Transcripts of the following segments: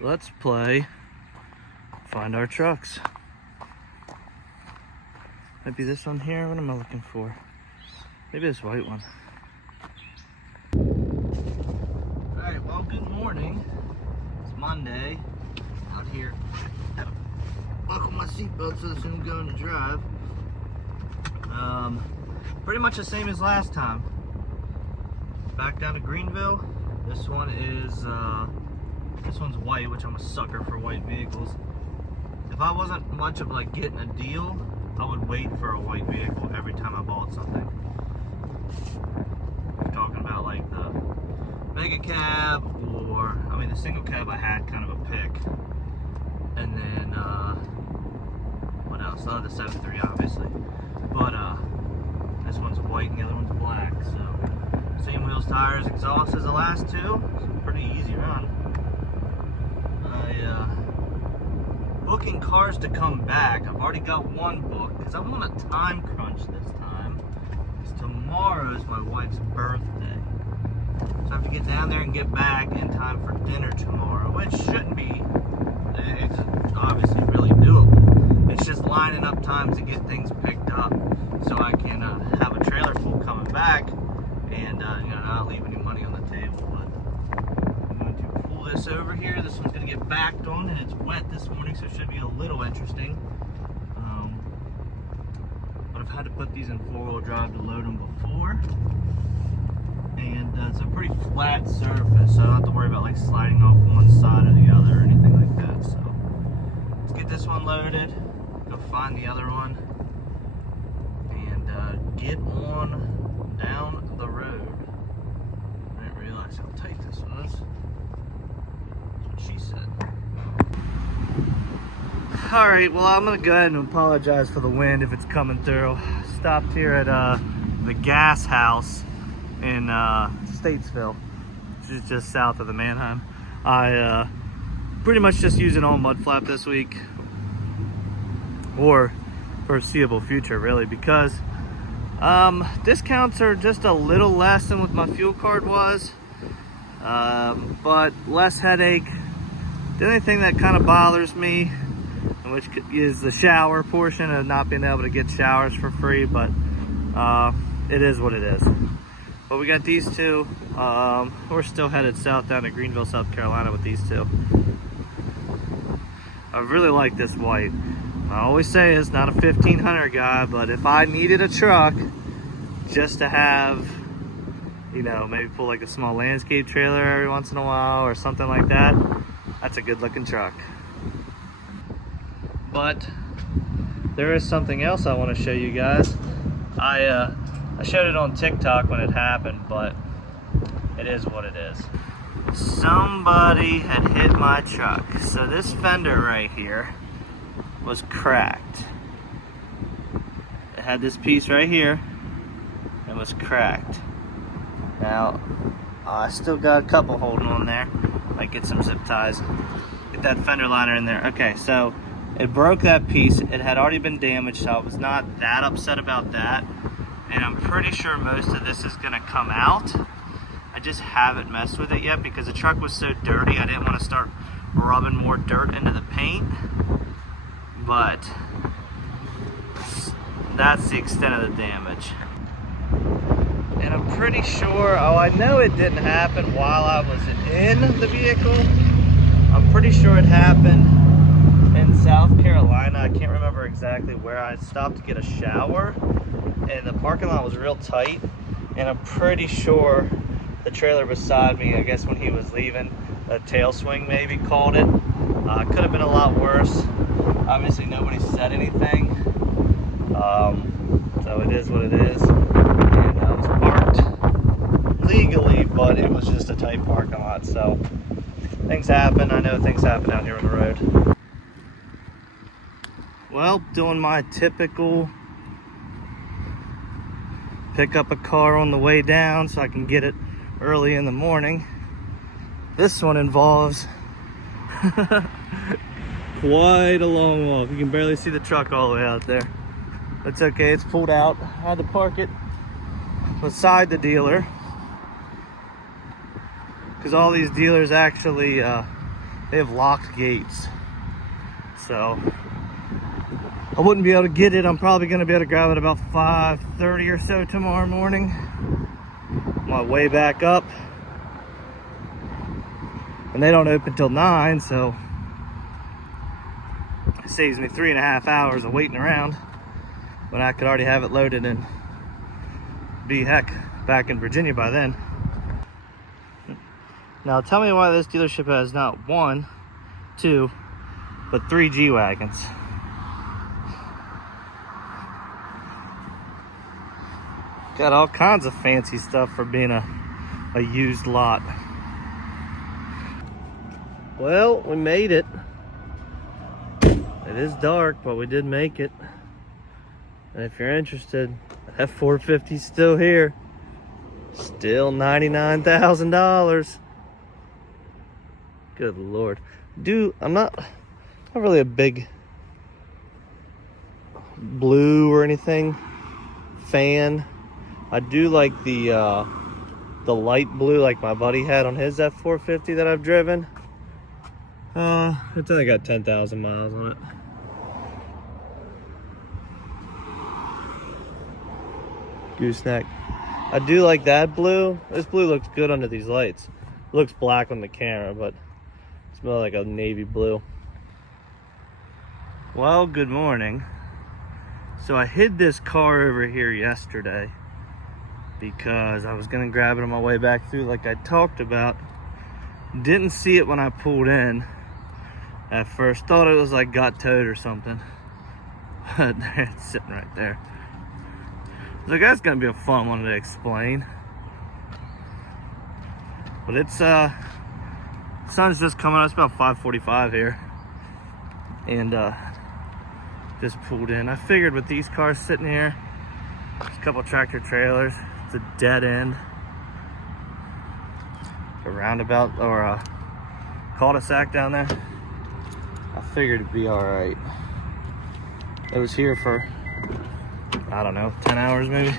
let's play Find Our Trucks. Might be this one here. What am I looking for? Maybe this white one. Alright, well, good morning. It's Monday. Out here. Buckle my seatbelt so that I'm going to drive. Pretty much the same as last time. Back down to Greenville. This one is this one's white, which I'm a sucker for white vehicles. If I wasn't much of like getting a deal, I would wait for a white vehicle every time I bought something. I'm talking about like the mega cab, or I mean the single cab I had kind of a pick, and then what else? Oh, the 7.3 obviously, but this one's white and the other one's black. So same wheels, tires, exhaust as the last two. It's a pretty easy run. Booking cars to come back. I've already got one booked because I'm on a time crunch this time. Because tomorrow is my wife's birthday. So I have to get down there and get back in time for dinner tomorrow, which shouldn't be, it's obviously really doable. It's just lining up times to get things picked up so I can have a trailer full coming back and not leave any money on the table. But I'm going to pull this over here. This one's going to get backed on, and it's wet this morning, so it should be a little interesting. But I've had to put these in four-wheel drive to load them before, and it's a pretty flat surface, so I don't have to worry about like sliding off one side or the other or anything like that. So let's get this one loaded, go find the other one, and get on down the road. I didn't realize how tight this was. That's what she said. Alright, well, I'm gonna go ahead and apologize for the wind if it's coming through. Stopped here at the gas house in Statesville, which is just south of the Manheim. I pretty much just using all mud flap this week, or foreseeable future really, because discounts are just a little less than what my fuel card was, but less headache. The only thing that kind of bothers me, which is the shower portion of not being able to get showers for free, but it is what it is. But we got these two. We're still headed south down to Greenville, South Carolina with these two. I really like this white. I always say it's not a 1500 guy, but if I needed a truck just to have, maybe pull like a small landscape trailer every once in a while or something like that, that's a good looking truck. But there is something else I want to show you guys. I showed it on TikTok when it happened, but it is what it is. Somebody had hit my truck. So this fender right here was cracked. It had this piece right here and was cracked. Now, I still got a couple holding on there. Might get some zip ties. Get that fender liner in there. Okay, so it broke that piece. It had already been damaged, so I was not that upset about that. And I'm pretty sure most of this is gonna come out. I just haven't messed with it yet because the truck was so dirty. I didn't want to start rubbing more dirt into the paint. But that's the extent of the damage. And I'm pretty sure, I know it didn't happen while I was in the vehicle. I'm pretty sure it happened in South Carolina. I can't remember exactly where. I stopped to get a shower and the parking lot was real tight, and I'm pretty sure the trailer beside me, I guess when he was leaving, a tail swing maybe called it. Could have been a lot worse. Obviously nobody said anything, so it is what it is. And I was parked legally, but it was just a tight parking lot, so things happen. I know things happen out here on the road. Well, doing my typical pick up a car on the way down so I can get it early in the morning. This one involves quite a long walk. You can barely see the truck all the way out there. It's okay, it's pulled out. I had to park it beside the dealer because all these dealers actually they have locked gates. So I wouldn't be able to get it. I'm probably gonna be able to grab it about 5:30 or so tomorrow morning. My way back up. And they don't open till 9, so it saves me 3.5 hours of waiting around when I could already have it loaded and be heck back in Virginia by then. Now tell me why this dealership has not 1, 2, but 3 G-Wagons. Got all kinds of fancy stuff for being a used lot. Well, we made it. It is dark, but we did make it. And if you're interested, that 450's still here. Still $99,000. Good Lord. I'm not really a big blue or anything fan. I do like the light blue like my buddy had on his F450 that I've driven. It's only got 10,000 miles on it. Gooseneck. I do like that blue. This blue looks good under these lights. It looks black on the camera, but it smells like a navy blue. Well, good morning. So I hid this car over here yesterday because I was gonna grab it on my way back through like I talked about. Didn't see it when I pulled in at first. Thought it was like got towed or something. But it's sitting right there. So that's gonna be a fun one to explain. But it's sun's just coming out. It's about 5:45 here. And just pulled in. I figured with these cars sitting here, there's a couple tractor trailers, it's a dead end. A roundabout or a cul-de-sac down there. I figured it'd be alright. It was here for, I don't know, 10 hours maybe.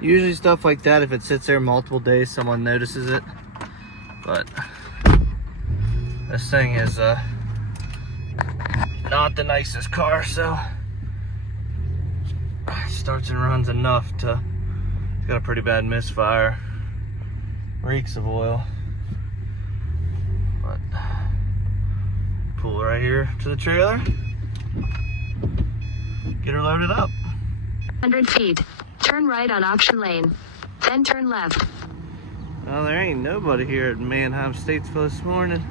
Usually stuff like that, if it sits there multiple days, someone notices it. But this thing is not the nicest car, so starts and runs enough to, it's got a pretty bad misfire. Reeks of oil. But pull right here to the trailer. Get her loaded up. 100 feet. Turn right on auction lane. Then turn left. Well, there ain't nobody here at Manheim Statesville this morning.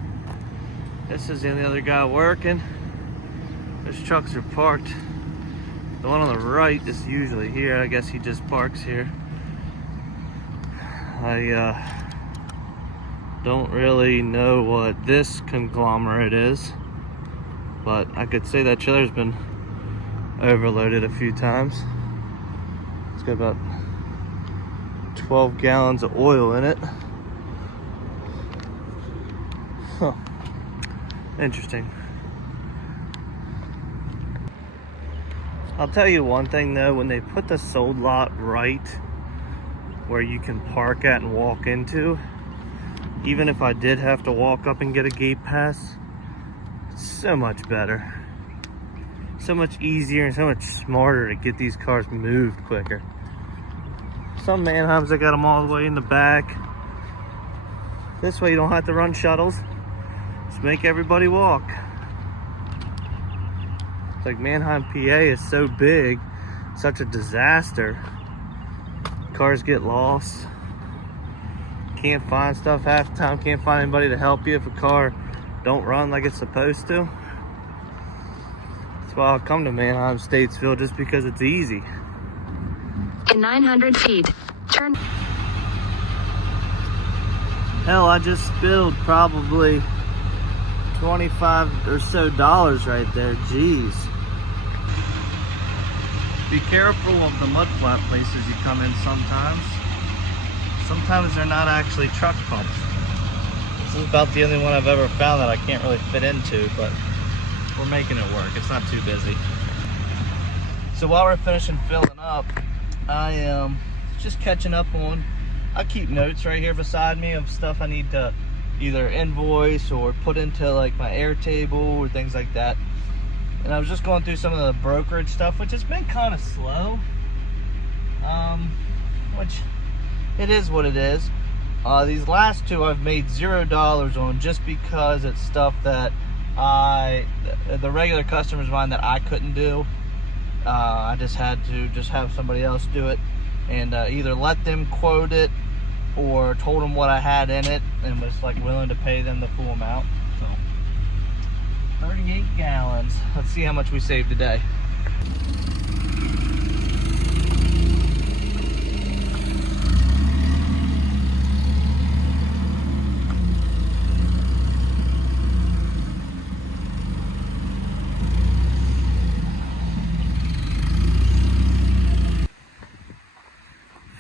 This is the only other guy working. Those trucks are parked. The one on the right is usually here. I guess he just parks here. I don't really know what this conglomerate is, but I could say that trailer's been overloaded a few times. It's got about 12 gallons of oil in it. Huh. Interesting. I'll tell you one thing though, when they put the sold lot right where you can park at and walk into, even if I did have to walk up and get a gate pass, it's so much better. So much easier and so much smarter to get these cars moved quicker. Some Manheims, they got them all the way in the back. This way you don't have to run shuttles. Just make everybody walk. It's like Manheim, PA is so big, such a disaster. Cars get lost. Can't find stuff half the time. Can't find anybody to help you if a car don't run like it's supposed to. That's why I'll come to Manheim Statesville, just because it's easy. In 900 feet, turn. Hell, I just spilled probably $25 or so right there. Jeez. Be careful of the mud flat places you come in sometimes. Sometimes they're not actually truck pumps. This is about the only one I've ever found that I can't really fit into, but we're making it work. It's not too busy. So while we're finishing filling up, I am just catching up on, I keep notes right here beside me of stuff I need to either invoice or put into like my Airtable or things like that. And I was just going through some of the brokerage stuff, which has been kind of slow. Which it is what it is. These last two I've made $0 on just because it's stuff that the regular customers of mine that I couldn't do. I just had to have somebody else do it, and either let them quote it or told them what I had in it and was like willing to pay them the full amount. So 38 gallons. Let's see how much we saved today.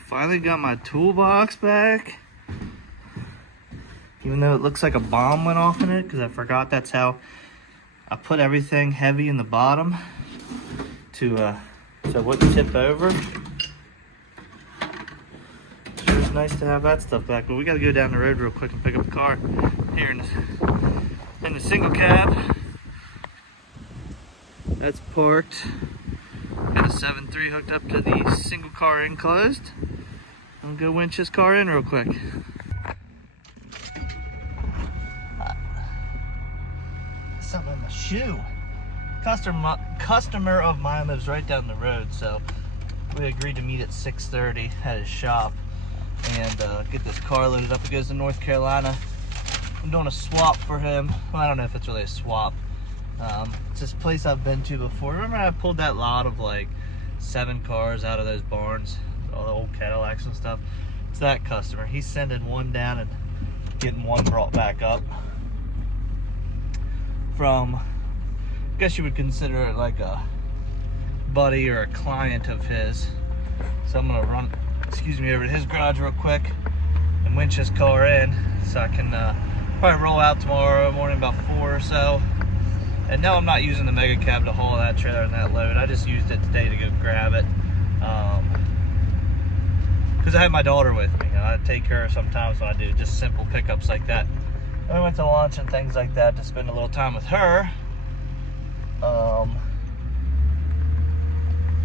Finally got my toolbox back. Even though it looks like a bomb went off in it, because I forgot that's how I put everything heavy in the bottom to so it wouldn't tip over. Sure is nice to have that stuff back, but we got to go down the road real quick and pick up a car here in the single cab. That's parked. Got a 7.3 hooked up to the single car enclosed. I'll go winch this car in real quick. Something in the shoe. Customer of mine lives right down the road, so we agreed to meet at 6:30 at his shop and get this car loaded up. It goes to North Carolina. I'm doing a swap for him. Well, I don't know if it's really a swap. It's this place I've been to before. Remember I pulled that lot of like 7 cars out of those barns, all the old Cadillacs and stuff? It's that customer. He's sending one down and getting one brought back up from, I guess you would consider it like a buddy or a client of his. So I'm gonna run, over to his garage real quick and winch his car in so I can probably roll out tomorrow morning about 4 or so. And no, I'm not using the mega cab to haul that trailer and that load. I just used it today to go grab it. Because I have my daughter with me. I take her sometimes when I do just simple pickups like that. And we went to lunch and things like that to spend a little time with her.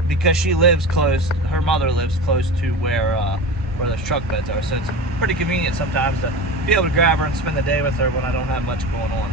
Because she lives close, her mother lives close to where those truck beds are. So it's pretty convenient sometimes to be able to grab her and spend the day with her when I don't have much going on.